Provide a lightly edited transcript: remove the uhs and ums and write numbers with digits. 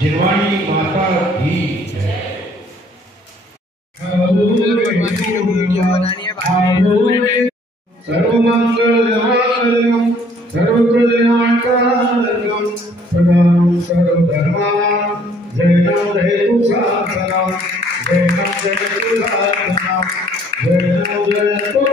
जिनवाणी माता की सर्वमंगलमांगल्यं सर्वकल्याणकारकं सदां सर्वधर्माणां जयं जयतु साधनां जयं जयतु साधनां जयं जयतु